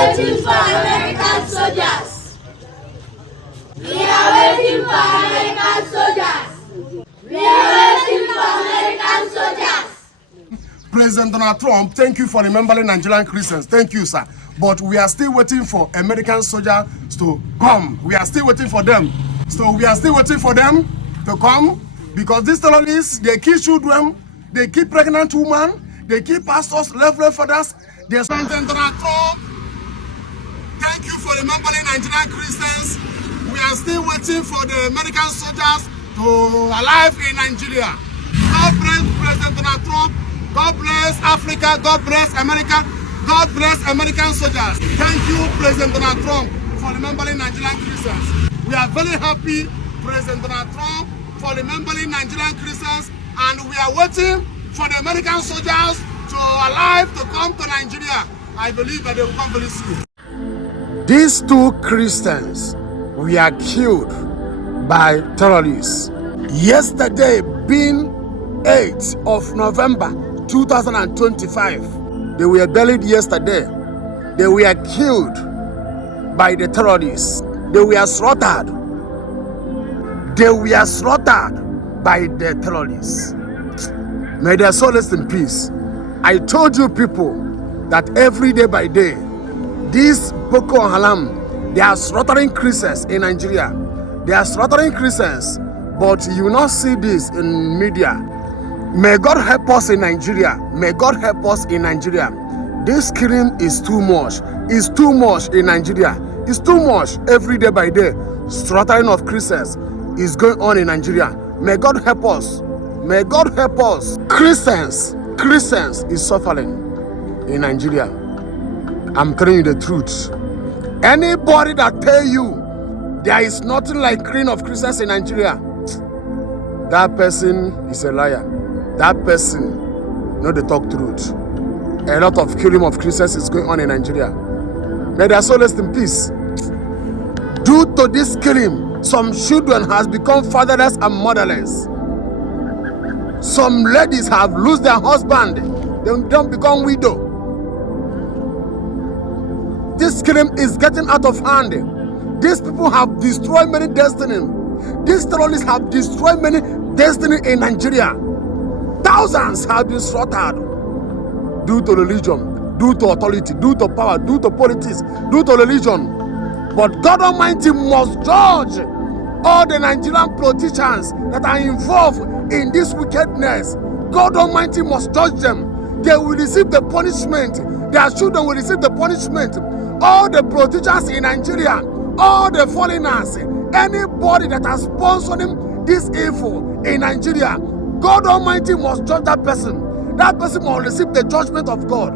waiting for American soldiers. We are waiting for American soldiers. We are waiting for American soldiers. President Donald Trump, thank you for remembering Nigerian Christians. Thank you, sir. But we are still waiting for American soldiers to come. We are still waiting for them. So we are still waiting for them to come because these terrorists, they kill children, they kill pregnant women, they kill pastors, Reverend fathers. President Donald Trump, thank you for remembering Nigerian Christians. We are still waiting for the American soldiers to arrive in Nigeria. God bless President Donald Trump. God bless Africa. God bless America. God bless American soldiers. Thank you, President Donald Trump, for remembering Nigerian Christians. We are very happy, President Donald Trump, for remembering Nigerian Christians, and we are waiting for the American soldiers to arrive to come to Nigeria. I believe that they will come very soon. These two Christians were killed by terrorists. Yesterday, being 8th of November 2025, they were buried yesterday. They were killed by the terrorists. They were slaughtered. They were slaughtered by the terrorists. May their soul rest in peace. I told you people that every day by day, these Boko Haram, they are slaughtering Christians in Nigeria. They are slaughtering Christians, but you will not see this in media. May God help us in Nigeria. May God help us in Nigeria. This killing is too much. It's too much in Nigeria. It's too much every day by day. Slaughtering of Christians is going on in Nigeria. May God help us. May God help us. Christians is suffering in Nigeria. I'm telling you the truth. Anybody that tell you there is nothing like killing of Christians in Nigeria, that person is a liar. That person no dey talk truth. A lot of killing of Christians is going on in Nigeria. May their soul rest in peace. Due to this killing, some children has become fatherless and motherless. Some ladies have lost their husband. They don't become widow. This killing is getting out of hand. These people have destroyed many destiny. These terrorists have destroyed many destiny in Nigeria. Thousands have been slaughtered due to religion, due to authority, due to power, due to politics, due to religion. But God Almighty must judge all the Nigerian politicians that are involved in this wickedness. God Almighty must judge them. They will receive the punishment. Their children will receive the punishment. All the politicians in Nigeria, all the foreigners, anybody that has sponsored this evil in Nigeria, God Almighty must judge that person. That person must receive the judgment of God.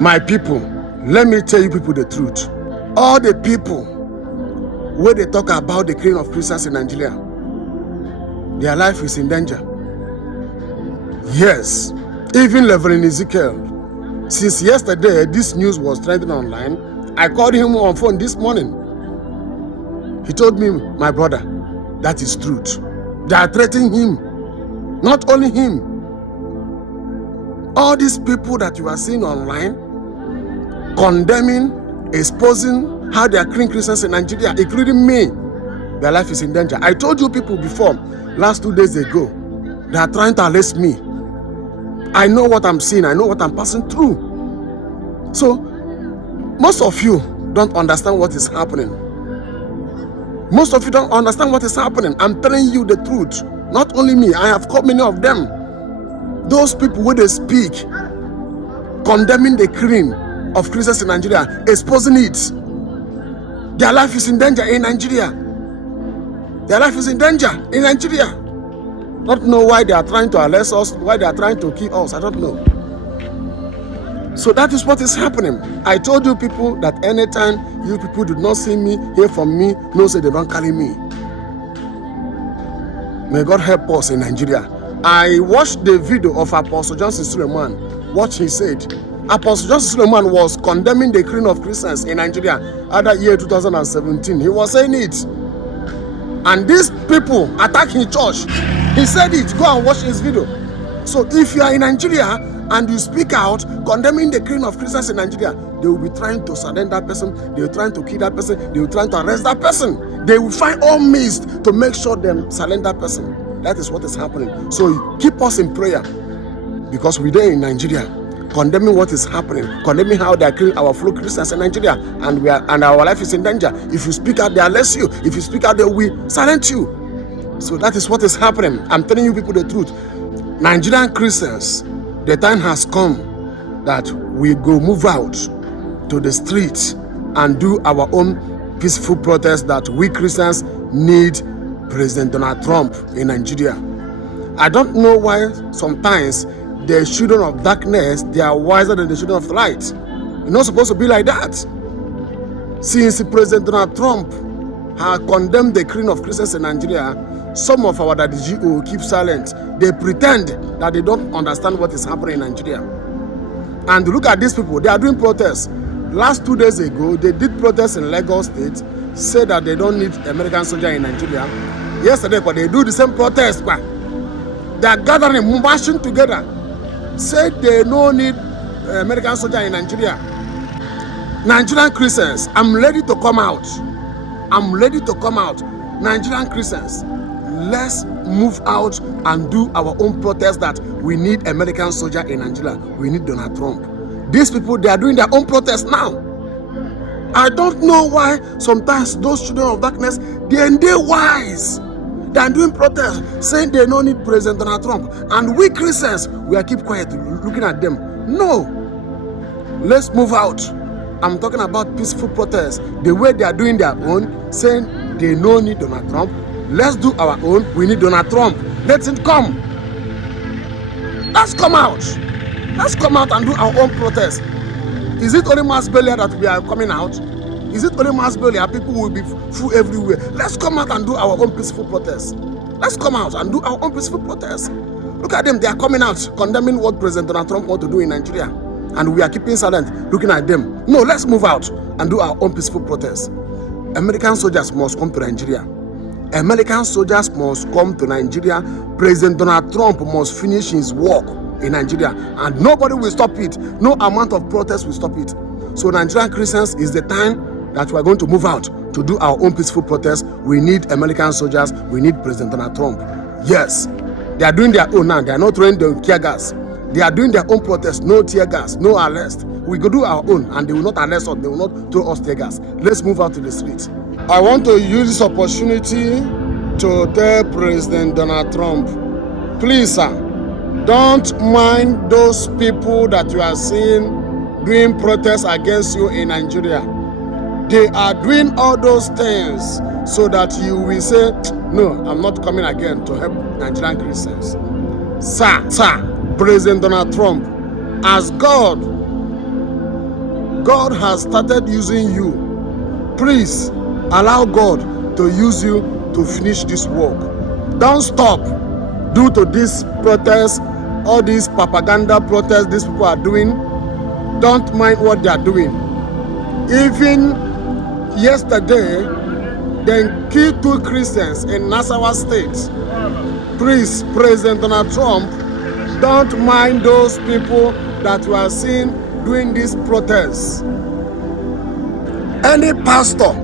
My people, let me tell you people the truth. All the people where they talk about the killing of Christians in Nigeria, their life is in danger. Yes, even Reverend Ezekiel, since yesterday this news was trending online, I called him on phone this morning. He told me, my brother, that is truth. They are threatening him. Not only him. All these people that you are seeing online, condemning, exposing how they are killing Christians in Nigeria, including me, their life is in danger. I told you people before, last 2 days ago, they are trying to arrest me. I know what I'm seeing. I know what I'm passing through. So, most of you don't understand what is happening. Most of you don't understand what is happening. I'm telling you the truth. Not only me, I have caught many of them. Those people where they speak, condemning the killing of Christians in Nigeria, exposing it. Their life is in danger in Nigeria. Their life is in danger in Nigeria. Don't know why they are trying to arrest us, why they are trying to kill us. I don't know. So that is what is happening. I told you people that anytime you people do not see me, hear from me, no say they don't carry me. May God help us in Nigeria. I watched the video of Apostle Johnson Suleiman. What he said. Apostle Johnson Suleiman was condemning the killing of Christians in Nigeria at that year 2017. He was saying it. And these people attacked his church. He said it. Go and watch his video. So if you are in Nigeria, and you speak out condemning the killing of Christians in Nigeria, they will be trying to silence that person, they will trying to kill that person, they will trying to arrest that person. They will find all means to make sure they silence that person. That is what is happening. So keep us in prayer, because we there in Nigeria, condemning what is happening, condemning how they are killing our fellow Christians in Nigeria, and our life is in danger. If you speak out, they arrest you. If you speak out, they will silence you. So that is what is happening. I'm telling you people the truth. Nigerian Christians, the time has come that we go move out to the streets and do our own peaceful protest that we Christians need President Donald Trump in Nigeria. I don't know why sometimes the children of darkness, they are wiser than the children of light. It's not supposed to be like that. Since President Donald Trump has condemned the killing of Christians in Nigeria, some of our GO keep silent. They pretend that they don't understand what is happening in Nigeria. And look at these people, they are doing protests. Last 2 days ago, they did protests in Lagos State, said that they don't need American soldiers in Nigeria. Yesterday, but they do the same protest. They are gathering, marching together, said they don't need American soldiers in Nigeria. Nigerian Christians, I'm ready to come out. I'm ready to come out. Nigerian Christians, let's move out and do our own protest that we need American soldier in Nigeria. We need Donald Trump. These people, they are doing their own protest now. I don't know why sometimes those children of darkness, they're wise. They are doing protests, saying they don't need President Donald Trump. And we Christians, we are keep quiet, looking at them. No. Let's move out. I'm talking about peaceful protests. The way they are doing their own, saying they don't need Donald Trump. Let's do our own. We need Donald Trump. Let him come. Let's come out. Let's come out and do our own protest. Is it only mass burial that we are coming out? Is it only mass burial? People will be full everywhere. Let's come out and do our own peaceful protest. Let's come out and do our own peaceful protest. Look at them. They are coming out condemning what President Donald Trump wants to do in Nigeria. And we are keeping silent, looking at them. No, let's move out and do our own peaceful protest. American soldiers must come to Nigeria. American soldiers must come to Nigeria. President Donald Trump must finish his work in Nigeria. And nobody will stop it. No amount of protest will stop it. So Nigerian Christians, is the time that we are going to move out to do our own peaceful protest. We need American soldiers. We need President Donald Trump. Yes, they are doing their own now. They are not throwing the tear gas. They are doing their own protest. No tear gas, no arrest. We go do our own, and they will not arrest us. They will not throw us tear gas. Let's move out to the streets. I want to use this opportunity to tell President Donald Trump, please, sir, don't mind those people that you are seeing doing protests against you in Nigeria. They are doing all those things so that you will say, no, I'm not coming again to help Nigerian Christians. Sir, President Donald Trump, as God has started using you, please allow God to use you to finish this work. Don't stop due to this protest, all these propaganda protests these people are doing. Don't mind what they are doing. Even yesterday, they killed 2 Christians in Nassau State. Please, President Donald Trump, don't mind those people that you are seeing doing these protests. Any pastor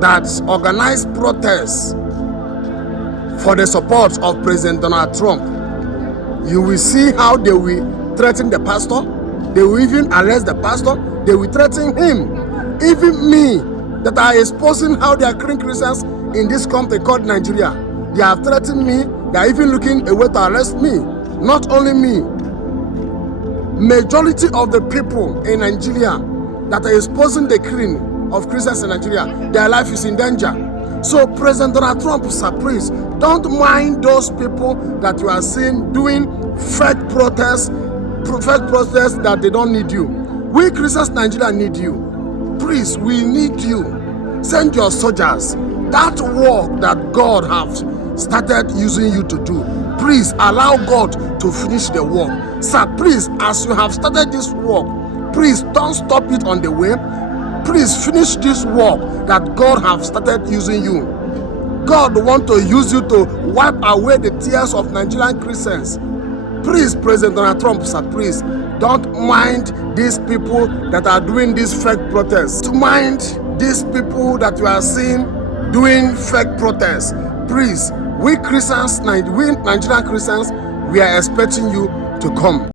that organized protests for the support of President Donald Trump, you will see how they will threaten the pastor. They will even arrest the pastor. They will threaten him. Even me, that are exposing how they are killing Christians in this country called Nigeria. They have threatened me. They are even looking a way to arrest me. Not only me. Majority of the people in Nigeria that are exposing the killing of Christians in Nigeria, their life is in danger. So President Donald Trump, sir, please, don't mind those people that you are seeing doing fake protests that they don't need you. We Christians in Nigeria need you. Please, we need you. Send your soldiers. That work that God has started using you to do, please allow God to finish the work. Sir, please, as you have started this work, please don't stop it on the way. Please finish this work that God has started using you. God wants to use you to wipe away the tears of Nigerian Christians. Please, President Donald Trump, sir, please, don't mind these people that are doing these fake protests. Don't mind these people that you are seeing doing fake protests. Please, we Christians, we Nigerian Christians, we are expecting you to come.